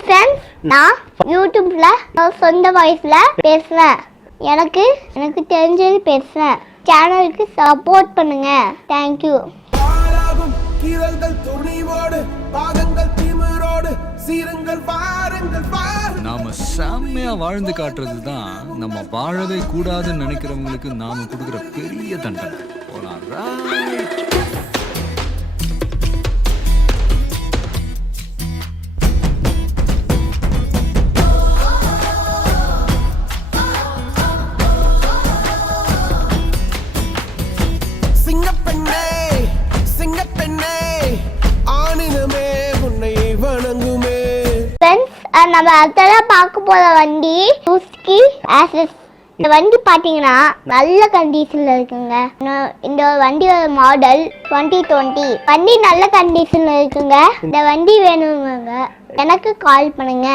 Friends, நான் யூடியூப்ல சொந்த வாய்ஸ்ல பேசுறேன். எனக்கு தெரிஞ்சது பேசுறேன். சேனலுக்கு சப்போர்ட் பண்ணுங்க. தேங்க்யூ. நாம செம்மையா வாழ்ந்து காட்டுறது தான் நம்ம வாழவே கூடாதுன்னு நினைக்கிறவங்களுக்கு நாம கொடுக்குற பெரிய தண்டனை. நம்ம அடுத்ததா பார்க்க போற வண்டி சுசுகி ஆக்சஸ். இந்த வண்டி பாத்தீங்கன்னா நல்ல கண்டிஷன்ல இருக்குங்க. இந்த வண்டியோட மாடல் 2020. வண்டி நல்ல கண்டிஷன்ல இருக்குங்க. இந்த வண்டி வேணுங்க எனக்கு கால் பண்ணுங்க.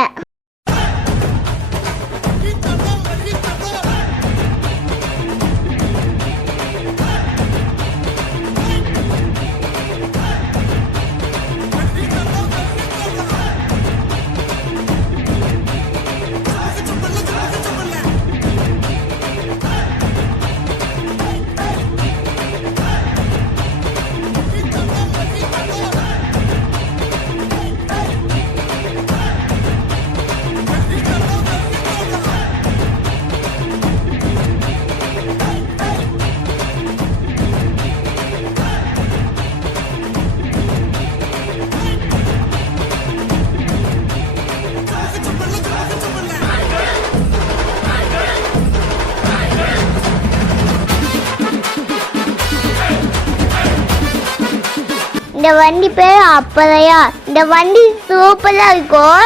இந்த வண்டி பேர் அப்பறையா. இந்த வண்டி சூப்பரா இருக்கும்.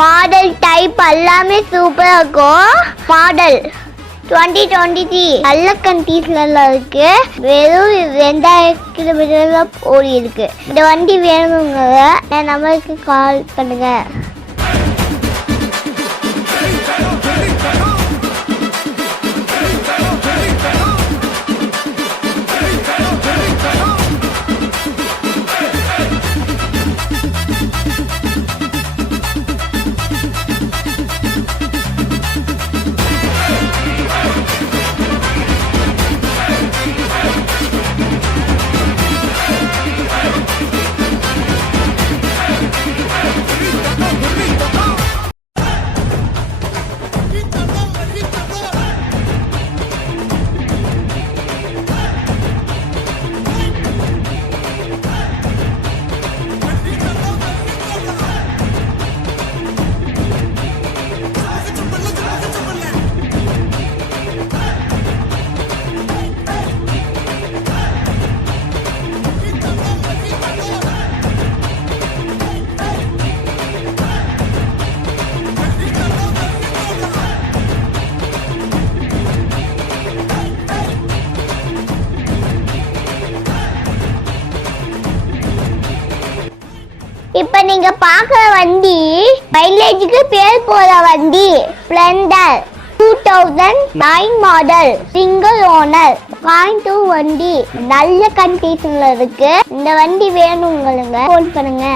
மாடல் டைப் எல்லாமே சூப்பரா இருக்கும். மாடல் 2023 நல்ல கண்டிஷன்ல இருக்கு. வெறும் 2000 கிலோமீட்டர் ஓடி இருக்கு. இந்த வண்டி வேணுங்க என் நம்பருக்கு கால் பண்ணுங்க. இப்ப நீங்க பாக்குற வண்டி மைலேஜுக்கு பேர் போற வண்டி Splendor 2009 model single owner Coimbatore வண்டி நல்ல கண்டிஷன்ல இருக்கு. இந்த வண்டி வேணுங்களுக்கு ஃபோன் பண்ணுங்க.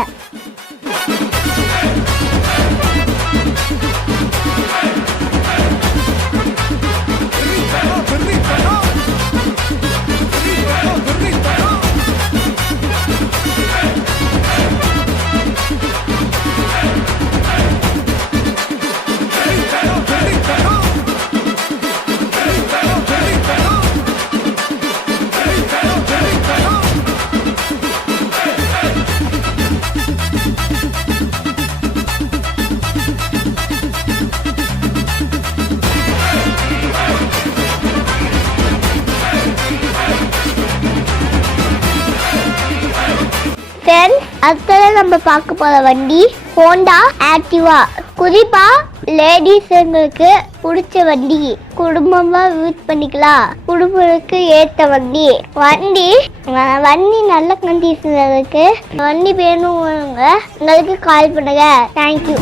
அடுத்தது நம்ம பார்க்க போற வண்டி ஹோண்டா ஆக்டிவா. குறிப்பா லேடிஸ்ங்களுக்கு பிடிச்ச வண்டி, குடும்பமா யூஸ் பண்ணிக்கலாம், குடும்பத்துக்கு ஏற்ற வண்டி. வண்டி நல்ல கண்டிஷன்ல இருக்கு. வண்டி வேணுங்க உங்களுக்கு கால் பண்ணுங்க. தேங்க்யூ.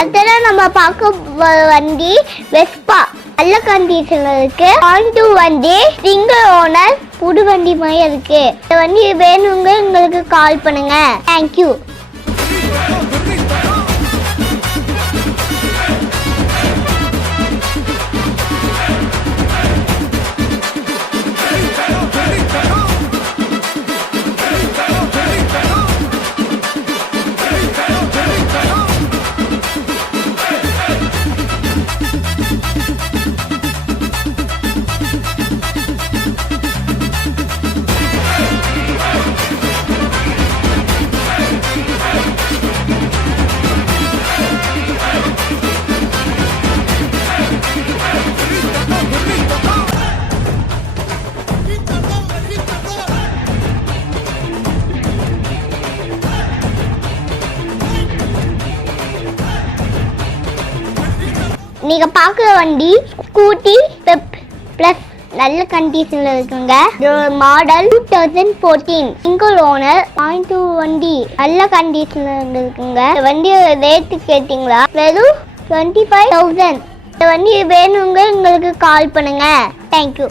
அதெல்லாம் நம்ம பார்க்க வண்டி வெஸ்பா நல்ல கண்டிஷன்ல இருக்கு. 2 வண்டி சிங்கிள் ஓனர் புது வண்டி மாதிரி இருக்கு. இந்த வண்டி வேணுங்க உங்களுக்கு கால் பண்ணுங்க. தேங்க்யூ. நீங்க பார்க்குற வண்டி ஸ்கூட்டி பெப் பிளஸ் நல்ல கண்டிஷன்ல இருக்குங்க. மாடல் 2014 சிங்கிள் ஓனர் 2 வண்டி நல்ல கண்டிஷன்ல இருக்குங்க. வண்டி ரேட்டு கேட்டீங்களா? வெறும் 25,000. இந்த வண்டி வேணுங்க உங்களுக்கு கால் பண்ணுங்க. தேங்க்யூ.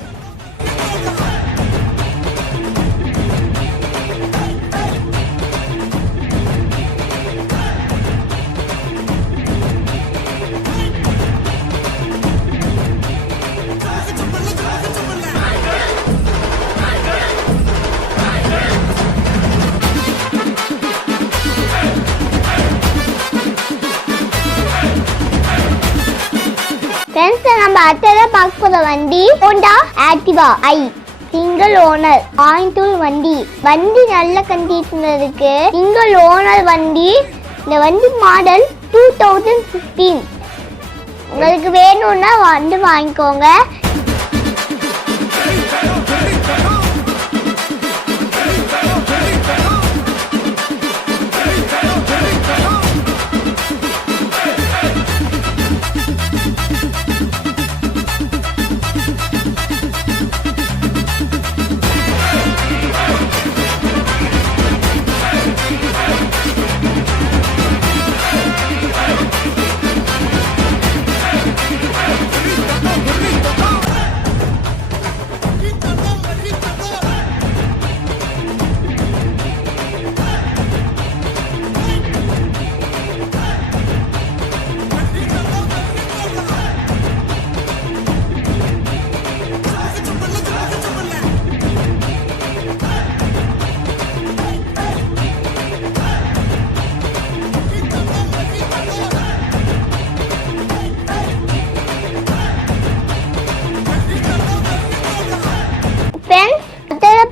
நம்ம அடுத்ததா பார்க்க போற வண்டி ஹோண்டா ஆக்டிவா ஐ சிங்கிள் ஓனர் 2 வண்டி. வண்டி நல்ல கண்டிஷன்ல இருக்கு. சிங்கிள் ஓனர் வண்டி. இந்த வண்டி மாடல் 2015. உங்களுக்கு வேணும்னா வந்து வாங்கிக்கோங்க.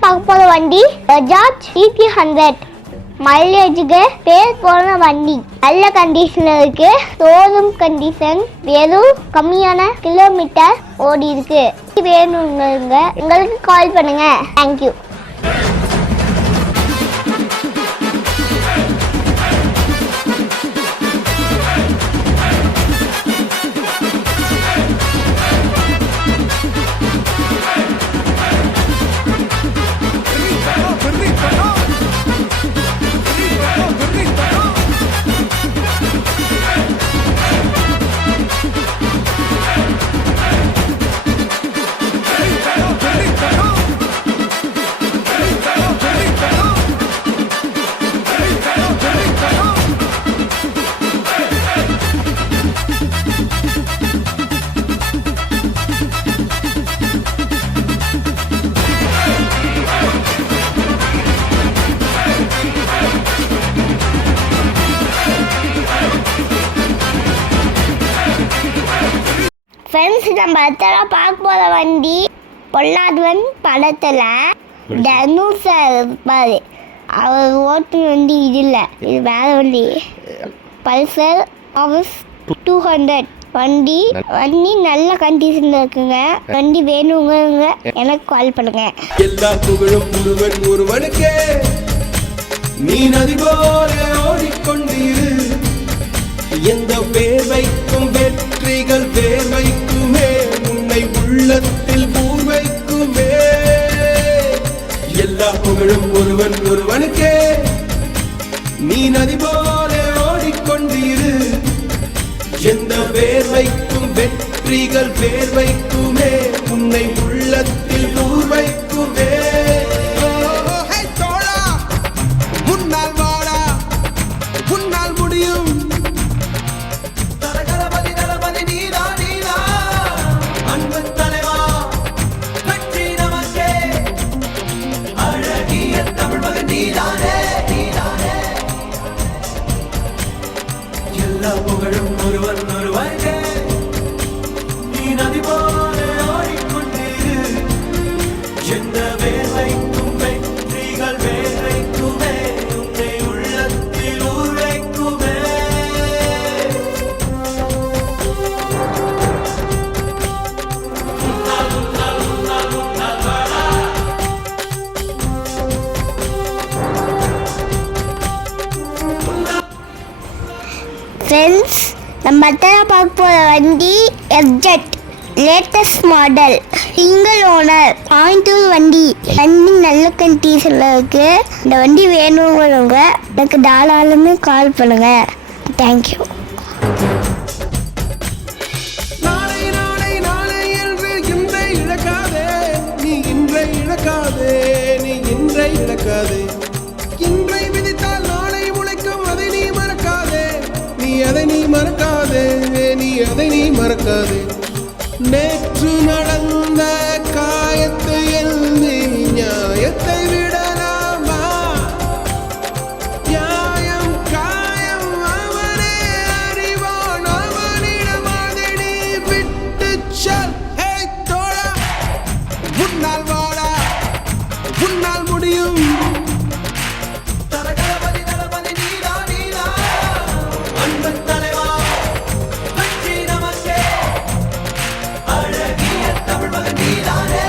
பார்க்க போற வண்டி பஜாஜ் CT100 மைலேஜுக்கு பேர் போன வண்டி. நல்ல கண்டிஷன்ல இருக்கு. Showroom condition. வெறும் கம்மியான கிலோமீட்டர் ஓடி இருக்கு. வேணுங்க உங்களுக்கு கால் பண்ணுங்க. தேங்க்யூ. ஃப்ரெண்ட்ஸ், நம்ம அடுத்ததான் பார்க்க போகிற வண்டி பொல்லாதவன் படத்தில் தனுஷ் சார் இருப்பார். அவர் ஓட்டு வண்டி இது இல்லை, இது வேறு வண்டி. பல்சர் ஆஃபீஸ் 200 வண்டி. வண்டி நல்ல கண்டிஷனில் இருக்குங்க. வண்டி வேணுங்க எனக்கு கால் பண்ணுங்க. எல்லா புகழும் ஒருவன் ஒருவனுக்கே. நீ நதி போல ஓடிக்கொண்டிரு. எந்த வேர்வைக்கும் வெற்றிகள் வேர்வைக்குமே. உன்னை உள்ளத்தில் பூர்வைக்குமே. எல்லா புகழும் ஒருவன் ஒருவனுக்கே. நீ நதி போல ஓடிக்கொண்டிரு. எந்த வேர்வைக்கும் வெற்றிகள் வேர்வைக்குமே உன்னை உள்ளத்தில் ஊர் வைக்குமே. தோழா முன்னால் வாடா, உன்னால் முடியும். தலகலபதி தலபதி நீதா நீதா அன்பு தலைவா, வெற்றி நமக்கே. அழகிய தமிழ் மகன் நீதானே நீதானே. எல்லா புகழும் ஒருவன் ஒருவனுக்கே. நீ நதி போல ஓடிக்கொண்டிரு. எந்த வேர்வைக்கும் வெற்றிகள் வேர்வைக்குமே உன்னை உள்ளத்தில் ஊர் வைக்குமே. ஃப்ரெண்ட்ஸ், நம்ம அத்தனை பார்க்க போகிற வண்டி FZ latest model, single owner, பாயிண்டூர் வண்டி. வண்டி நல்ல கண்டிஷனில் இருக்குது. இந்த வண்டி வேணுங்கிறவங்க எனக்கு தாராளமே கால் பண்ணுங்கள். தேங்க்யூ. நாளை நாளை நாளை என்று இன்றை இழக்காதே, நீ இன்றை இழக்காதே, நீ இன்றை இழக்காதே. இன்றை விதித்தால் நாளை உழைக்கும், அதை நீ மறக்காதே, நீ அதை நீ மறக்காதே, நீ அதை நீ மறக்காதே. நேற்று நடந்த காயத்தை எழுதி நியாயத்தை விடலாமா? நியாயம் காயம் அவனே அறிவான், அவனிடம் அதை நீ விட்டு சொல். ஹே தோழா, உன்னால் வாடா, உன்னால் முடியும். தலகலபதி தலபதி நீதா நீதா அன்பு தலைவா, வெற்றி நமக்கே. அழகிய தமிழ் மகன் நீதானே.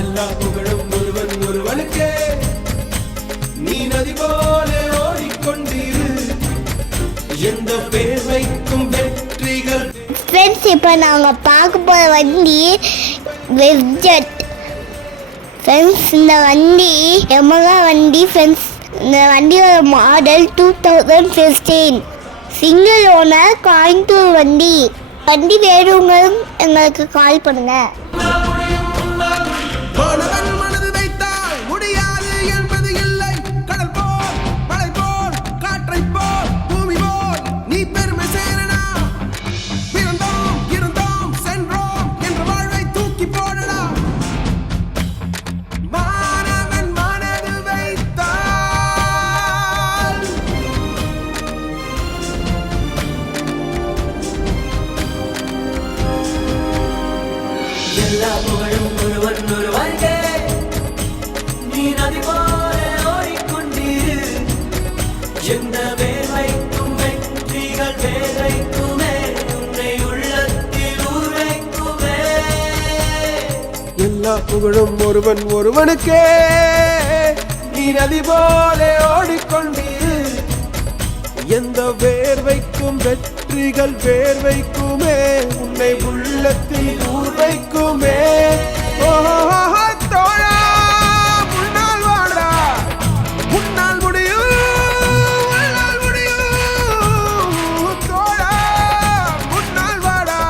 எல்லா புகழும் ஒருவன் ஒருவனுக்கே. நீ நதி போல ஓடிக்கொண்டிரு. எந்த வேர்வைக்கும் வெற்றிகள். ஃப்ரெண்ட்ஸ், இப்போ நாங்கள் பார்க்க போகிற வண்டி எஃப்ஜெட். ஃப்ரெண்ட்ஸ், இந்த வண்டி எமகா வண்டி. ஃப்ரெண்ட்ஸ், இந்த வண்டியோட மாடல் 2015, சிங்கிள் ஓனர், கோயம்புத்தூர் வண்டி. வண்டி வேணுங்க எங்களுக்கு கால் பண்ணுங்க. மாணவன் மனது வைத்தால் முடியாது என்பது இல்லை. கடல் போல் மலை போல் காற்றை போல் பூமி போல் நீ பெருமை சேரனா. பிறந்தோம் இருந்தோம் சென்றோம் என்ற வாழ்வை தூக்கி போடடா. மாணவன் மனது வைத்தால். எல்லா புகழும் ஒருவன் ஒருவனுக்கே. நீ நதி போல ஓடிக்கொண்டிரு. எந்த வேர்வைக்கும் வெற்றிகள் வேர்வைக்குமே உன்னை உள்ளத்தில் ஊர் வைக்குமே. எல்லா புகழும் ஒருவன் ஒருவனுக்கே. நீ நதி போல ஓடிக்கொண்டிரு. எந்த வேர்வைக்கும் வெற்றிகள் வேர்வைக்குமே உன்னை உள்ளத்தில் ஊர் வைக்குமே. தோழா முன்னால் வாடா, உன்னால் முடியும், உன்னால் முடியும். தோழா முன்னால் வாடா,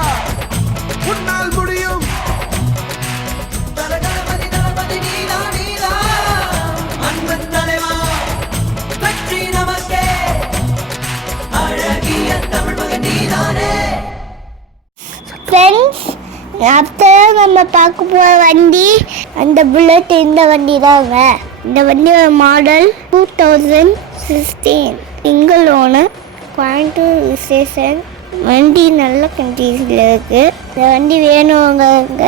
உன்னால் முடியும். தலகலபதி தலபதி நீதா நீதா அன்பு தலைவா, வெற்றி நமக்கே. அழகிய தமிழ் மகன் நீதானே. ஃப்ரெண்ட்ஸ், அப்போ நம்ம பார்க்க போகிற வண்டி அந்த புல்லட். இந்த வண்டி தாங்க. இந்த வண்டியோட model 2016, single owner, Coimbatore station. வண்டி நல்ல கண்டிஷனில் இருக்குது. இந்த வண்டி வேணுங்க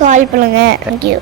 கால் பண்ணுங்கள். தேங்க்யூ.